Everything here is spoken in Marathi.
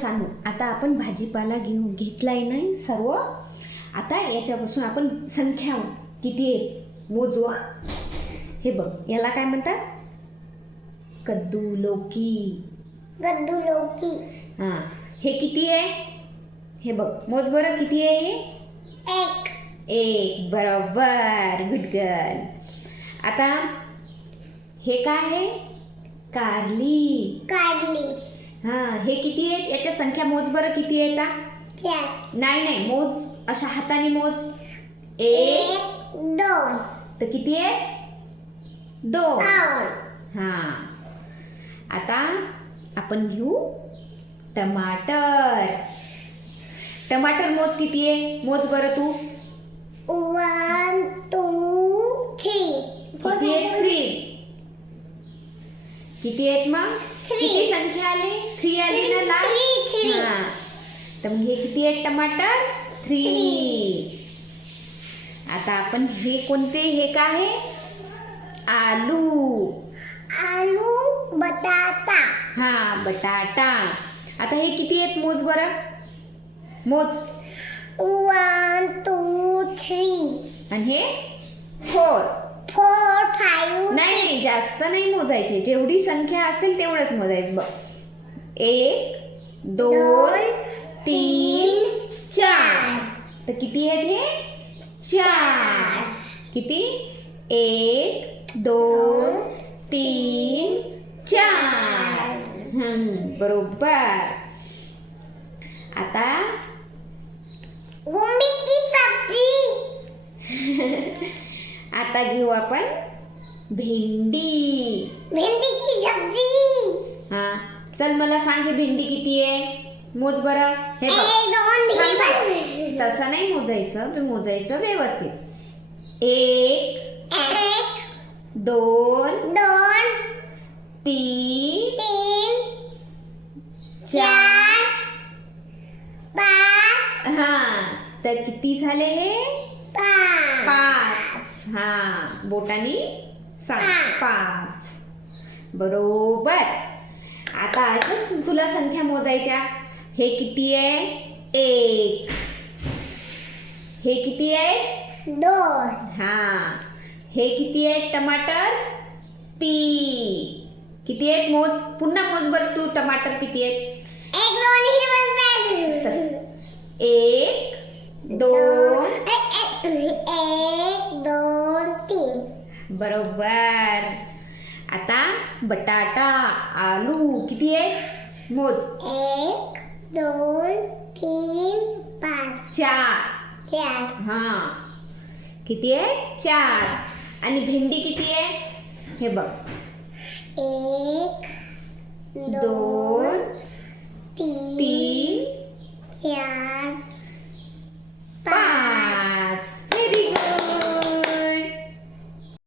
सांगू आता आपण भाजीपाला घेतलाय नाही सर्व. आता याच्यापासून आपण संख्या किती आहे मोजू. हे बघ याला काय म्हणतात, कद्दू लौकी. कद्दू लौकी. हां हे किती आहे, हे बघ मोज बरं किती आहे हे. एक. एक बरोबर, गुड गर्ल. आता हे काय आहे, कारली. कारली. हां हे किती आहेत, याच्या संख्या मोज बरं किती आहेत. चार. नाही मोज अशा हाताने मोज. एक दोन. तर किती आहे, दोन. हां आता आपण घेऊ टमाटर. टमाटर मोज किती आहे, मोज बरं तू. 1 2 3. किती आहेत, 3. किती आहेत मग, किती संख्या आली, 3 आली ना लास्ट. हां तर मग हे किती आहेत टमाटर, 3. आता आपण हे कोणते, हे काय आहे, आलू. आलू. बटाटा. हां बटाटा. आता हे किती आहेत मोज बरं, मोज. 1 2 3. आणि हे 4. 4 5. नाही जास्त नाही मोजायचे, जेवढी संख्या असेल तेवढंच मोजायचं बघ. 1 2 3 4. तर किती आहेत हे, 4. किती, 1 2 3 4. बरोबर. आता गोबी सब्जी. आता घेऊ आपण भेंडी. भेंडीची सब्जी. हा चल मला सांग हे भेंडी किती आहे, मोज बरं. हे बघ थांब, थांब. तसं नाही मोजायचं, मी मोजायचं व्यवस्थित. 1 2 2 3 3 4 5. हां तर किती झाले हे, 5. 5. हां बोटानी सांग, 5. बरोबर. आता असंच तुला संख्या मोजायच्या. हे किती आहे, 1. हे किती आहे, 2. हां हे किती आहे टमाटर, 3. किती आहेत मोज, पुन्हा मोज बरं तू टमाटर किती आहेत. 1 2 3 1 2 1 2 3. बरोबर. आता बटाटा आलू किती आहे मोज. 1 2 3 5 4. 4. हां किती आहे, 4. आणि भेंडी किती आहे, हे बघ. 1 2 2 3 3 4